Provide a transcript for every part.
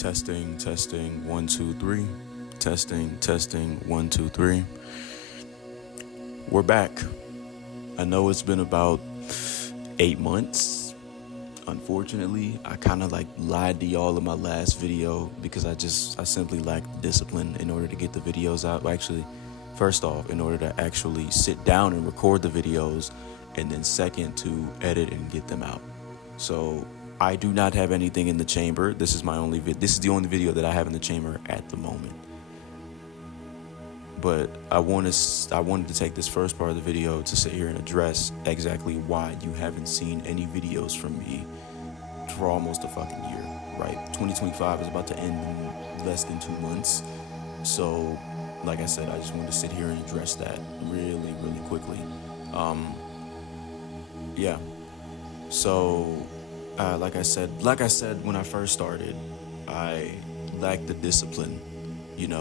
Testing, testing, 1, 2, 3. Testing, testing, 1, 2, 3. We're back. I know it's been about 8 months. Unfortunately, I kind of lied to y'all in my last video because I simply lacked discipline in order to get the videos out. Actually, first off, in order to actually sit down and record the videos, and then second, to edit and get them out. So I do not have anything in the chamber. This is the only video that I have in the chamber at the moment. But I wanted to take this first part of the video to sit here and address exactly why you haven't seen any videos from me for almost a fucking year, right? 2025 is about to end in less than 2 months. So, like I said, I just wanted to sit here and address that really, really quickly. Yeah. So, like I said when I first started, I lacked the discipline, and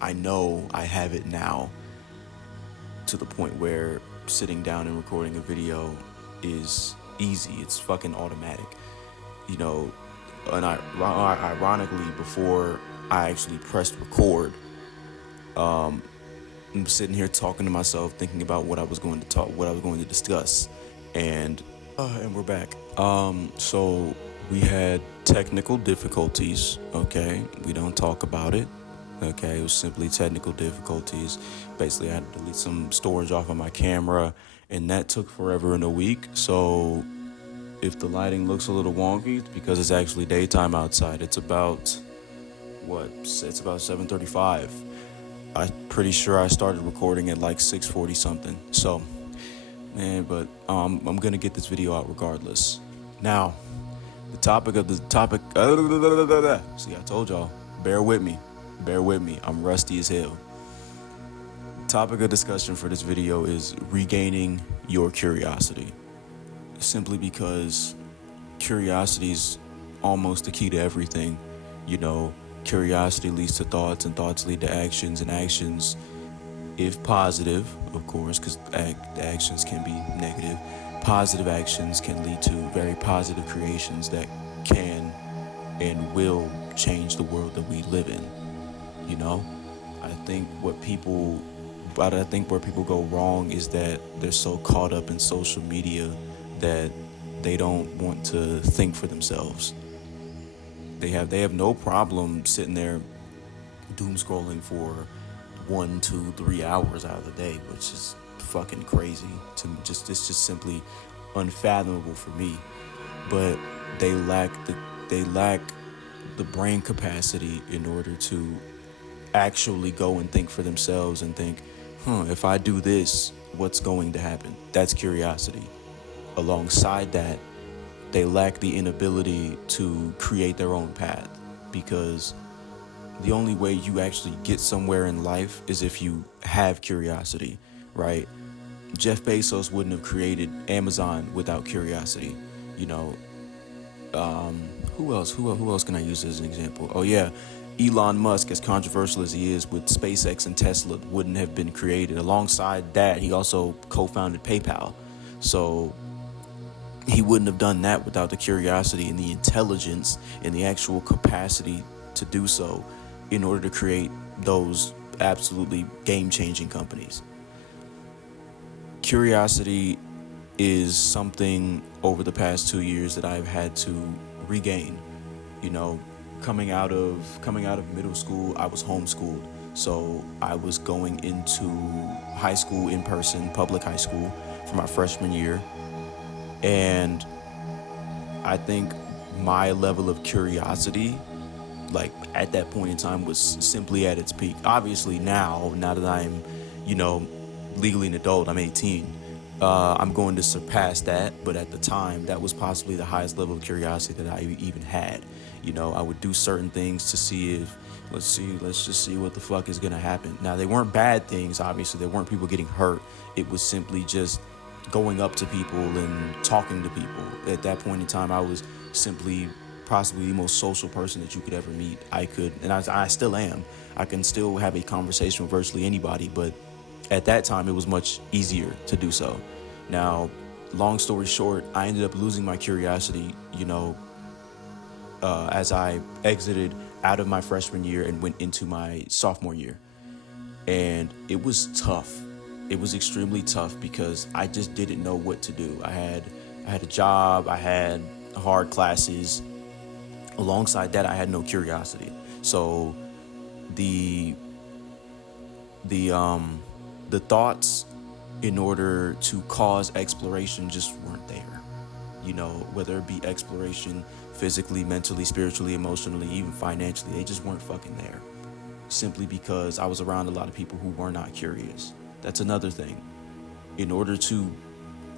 I know I have it now, to the point where sitting down and recording a video is easy. It's fucking automatic, and ironically, before I actually pressed record, I'm sitting here talking to myself, thinking about what I was going to discuss, and we're back. So we had technical difficulties. Okay, we don't talk about it. Okay, it was simply technical difficulties. Basically, I had to delete some storage off of my camera, and that took forever and a week. So if the lighting looks a little wonky, it's because it's actually daytime outside. It's about 7:35. I'm pretty sure I started recording at 6:40 something. So, but I'm gonna get this video out regardless. Now, the topic. See, I told y'all. Bear with me. I'm rusty as hell. The topic of discussion for this video is regaining your curiosity. Simply because curiosity is almost the key to everything. Curiosity leads to thoughts, and thoughts lead to actions, and actions, if positive, of course, because actions can be negative, positive actions can lead to very positive creations that can and will change the world that we live in. I think where people go wrong is that they're so caught up in social media that they don't want to think for themselves. They have no problem sitting there doom scrolling for 1, 2, 3 hours out of the day, which is fucking crazy to me. It's just simply unfathomable for me. But they lack the brain capacity in order to actually go and think for themselves and think, if I do this, what's going to happen? That's curiosity. Alongside that, they lack the inability to create their own path, because the only way you actually get somewhere in life is if you have curiosity, right? Jeff Bezos wouldn't have created Amazon without curiosity. Who else can I use as an example? Oh yeah, Elon Musk, as controversial as he is with SpaceX and Tesla, wouldn't have been created. Alongside that, he also co-founded PayPal. So he wouldn't have done that without the curiosity and the intelligence and the actual capacity to do so in order to create those absolutely game-changing companies. Curiosity is something over the past 2 years that I've had to regain. Coming out of middle school, I was homeschooled. So I was going into high school in person, public high school, for my freshman year. And I think my level of curiosity, at that point in time, was simply at its peak. Obviously now that I'm, legally an adult, I'm 18, I'm going to surpass that. But at the time, that was possibly the highest level of curiosity that I even had. I would do certain things to see if, let's just see what the fuck is going to happen. Now, they weren't bad things, obviously. There weren't people getting hurt. It was simply just going up to people and talking to people. At that point in time, I was simply possibly the most social person that you could ever meet. I still am. I can still have a conversation with virtually anybody, but at that time, it was much easier to do so. Now, long story short, I ended up losing my curiosity, as I exited out of my freshman year and went into my sophomore year. And it was tough. It was extremely tough because I just didn't know what to do. I had a job, I had hard classes. Alongside that, I had no curiosity. So the the um the thoughts in order to cause exploration just weren't there. Whether it be exploration physically, mentally, spiritually, emotionally, even financially, they just weren't fucking there. Simply because I was around a lot of people who were not curious. That's another thing. In order to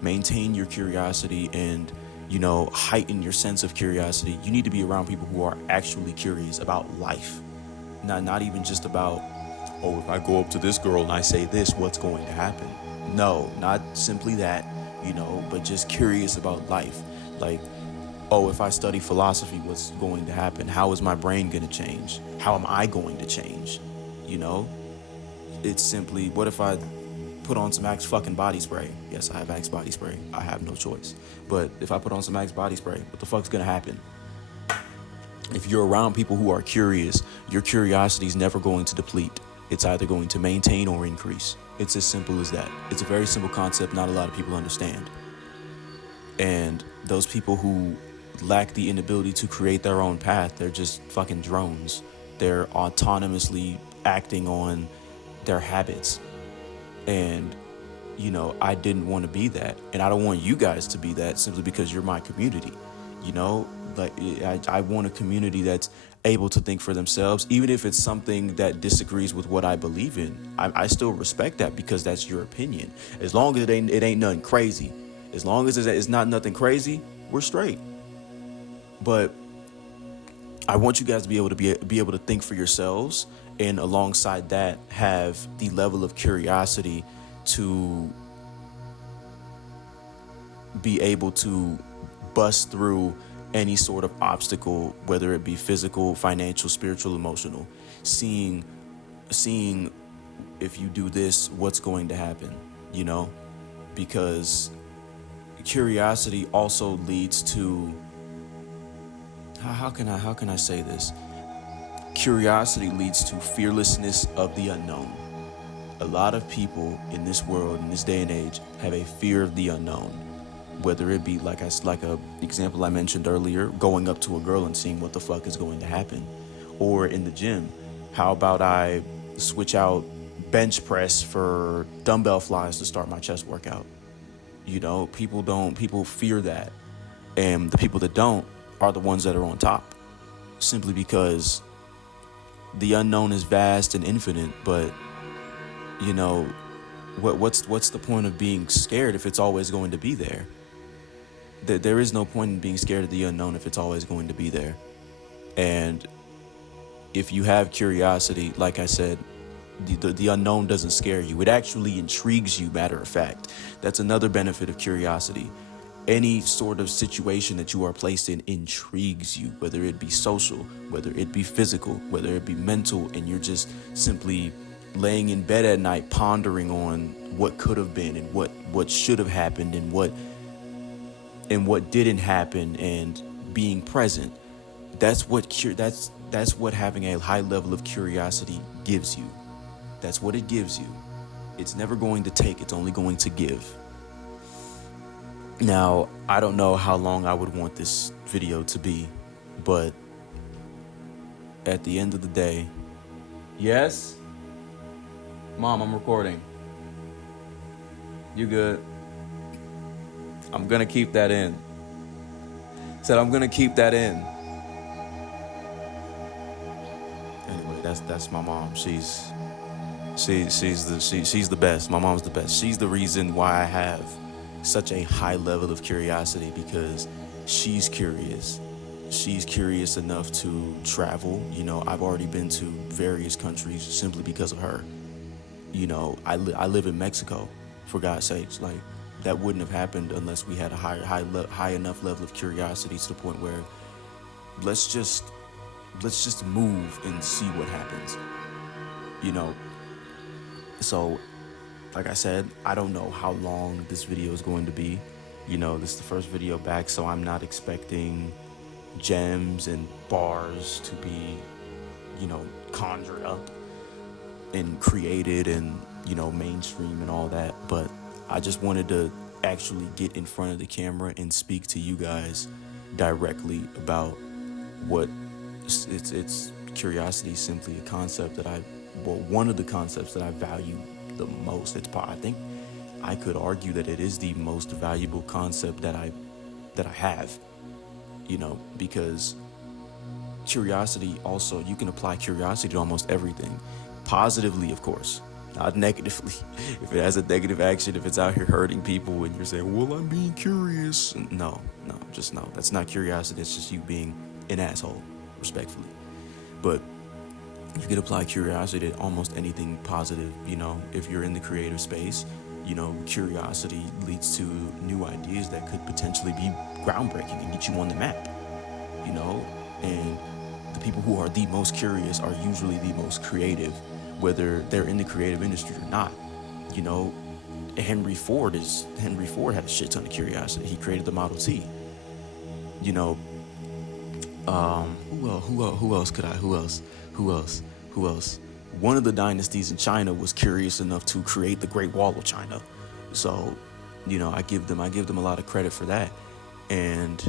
maintain your curiosity and, heighten your sense of curiosity, you need to be around people who are actually curious about life. Not even just about, oh, if I go up to this girl and I say this, what's going to happen? No, not simply that, but just curious about life. Like, oh, if I study philosophy, what's going to happen? How is my brain going to change? How am I going to change? You know, it's simply, what if I put on some Axe fucking body spray? Yes, I have Axe body spray. I have no choice. But if I put on some Axe body spray, what the fuck's going to happen? If you're around people who are curious, your curiosity is never going to deplete. It's either going to maintain or increase. It's as simple as that. It's a very simple concept not a lot of people understand. And those people who lack the inability to create their own path, they're just fucking drones. They're autonomously acting on their habits. And, I didn't want to be that. And I don't want you guys to be that simply because you're my community. Like I want a community that's able to think for themselves, even if it's something that disagrees with what I believe in. I still respect that because that's your opinion. As long as it ain't nothing crazy. As long as it's not nothing crazy, we're straight. But I want you guys to be able to be able to think for yourselves, and alongside that, have the level of curiosity to be able to bust through any sort of obstacle, whether it be physical, financial, spiritual, emotional. Seeing if you do this, what's going to happen, because curiosity also leads to, how can I say this? Curiosity leads to fearlessness of the unknown. A lot of people in this world, in this day and age, have a fear of the unknown. Whether it be like a example I mentioned earlier, going up to a girl and seeing what the fuck is going to happen, or in the gym, how about I switch out bench press for dumbbell flies to start my chest workout? People fear that, and the people that don't are the ones that are on top, simply because the unknown is vast and infinite. But what's the point of being scared if it's always going to be there? There is no point in being scared of the unknown if it's always going to be there. And if you have curiosity, like I said, the unknown doesn't scare you. It actually intrigues you, matter of fact. That's another benefit of curiosity. Any sort of situation that you are placed in intrigues you, whether it be social, whether it be physical, whether it be mental, and you're just simply laying in bed at night pondering on what could have been and what should have happened and what didn't happen, and being present. That's what having a high level of curiosity gives you. That's what it gives you. It's never going to take, it's only going to give. Now, I don't know how long I would want this video to be, but at the end of the day, yes? Mom, I'm recording. You good? I'm gonna keep that in. Said I'm gonna keep that in. Anyway, that's my mom. She's the best. My mom's the best. She's the reason why I have such a high level of curiosity, because she's curious. She's curious enough to travel. I've already been to various countries simply because of her. I live in Mexico, for God's sakes. Like, that wouldn't have happened unless we had a high enough level of curiosity to the point where let's just move and see what happens. So, like I said, I don't know how long this video is going to be. This is the first video back, so I'm not expecting gems and bars to be, conjured up and created and, mainstream and all that. But I just wanted to actually get in front of the camera and speak to you guys directly about what it's curiosity is simply a concept that one of the concepts that I value the most. I think I could argue that it is the most valuable concept that I have, because curiosity also, you can apply curiosity to almost everything. Positively, of course, not negatively. If it has a negative action, if it's out here hurting people and you're saying, well, I'm being curious. No, just no. That's not curiosity. It's just you being an asshole, respectfully. But you could apply curiosity to almost anything positive, if you're in the creative space. Curiosity leads to new ideas that could potentially be groundbreaking and get you on the map, and the people who are the most curious are usually the most creative, whether they're in the creative industry or not. Henry Ford had a shit ton of curiosity. He created the Model T. Who else? One of the dynasties in China was curious enough to create the Great Wall of China. So, I give them a lot of credit for that. And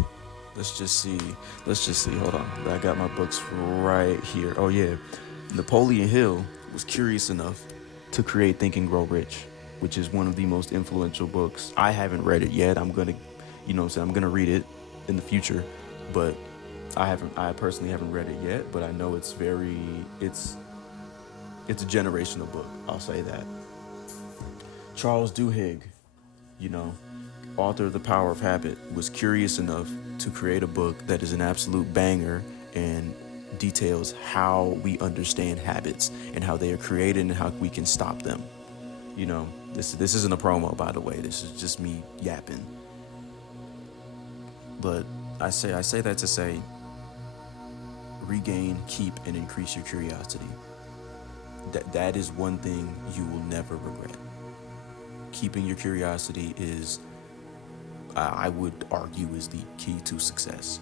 let's just see. Hold on. I got my books right here. Oh yeah. Napoleon Hill was curious enough to create Think and Grow Rich, which is one of the most influential books. I haven't read it yet. I'm going to, I'm going to read it in the future, but I personally haven't read it yet, but I know it's a generational book. I'll say that. Charles Duhigg, author of The Power of Habit, was curious enough to create a book that is an absolute banger and details how we understand habits and how they are created and how we can stop them. This isn't a promo, by the way. This is just me yapping. But I say that to say, regain, keep, and increase your curiosity. That is one thing you will never regret. Keeping your curiosity is, I would argue, is the key to success.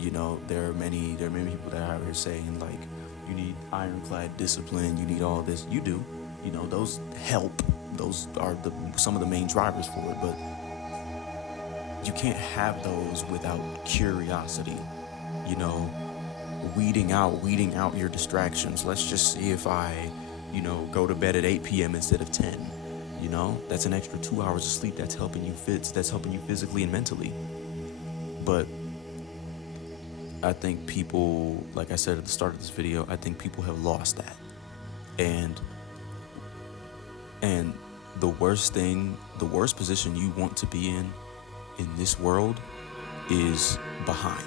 There are many people that are out here saying, like, you need ironclad discipline, you need all this. You do. Those help. Those are some of the main drivers for it, but you can't have those without curiosity. Weeding out your distractions. Let's just see if I, go to bed at 8 p.m. instead of 10. That's an extra 2 hours of sleep that's helping you physically and mentally. But I think people, like I said at the start of this video, I think people have lost that. And the worst position you want to be in this world is behind,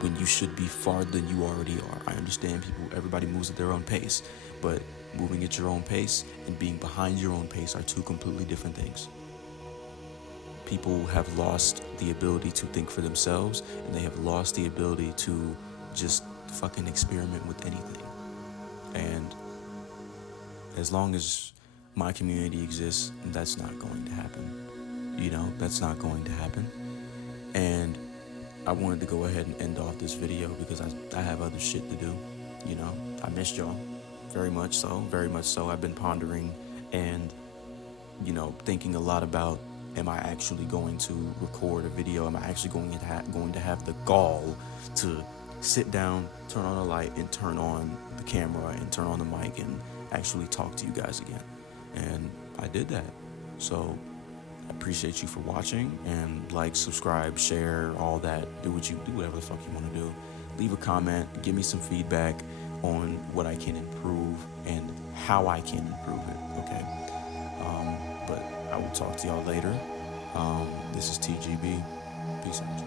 when you should be farther than you already are. I understand everybody moves at their own pace, but moving at your own pace and being behind your own pace are two completely different things. People have lost the ability to think for themselves, and they have lost the ability to just fucking experiment with anything. And as long as my community exists, that's not going to happen. That's not going to happen. And I wanted to go ahead and end off this video because I have other shit to do. I missed y'all very much so. I've been pondering and, thinking a lot about, am I actually going to record a video? Am I actually going to have the gall to sit down, turn on a light, and turn on the camera and turn on the mic and actually talk to you guys again? And I did that. So I appreciate you for watching, and like, subscribe, share, all that. Do whatever the fuck you want to do. Leave a comment, give me some feedback on what I can improve and how I can improve it, okay? But I will talk to y'all later. This is TGB. Peace out.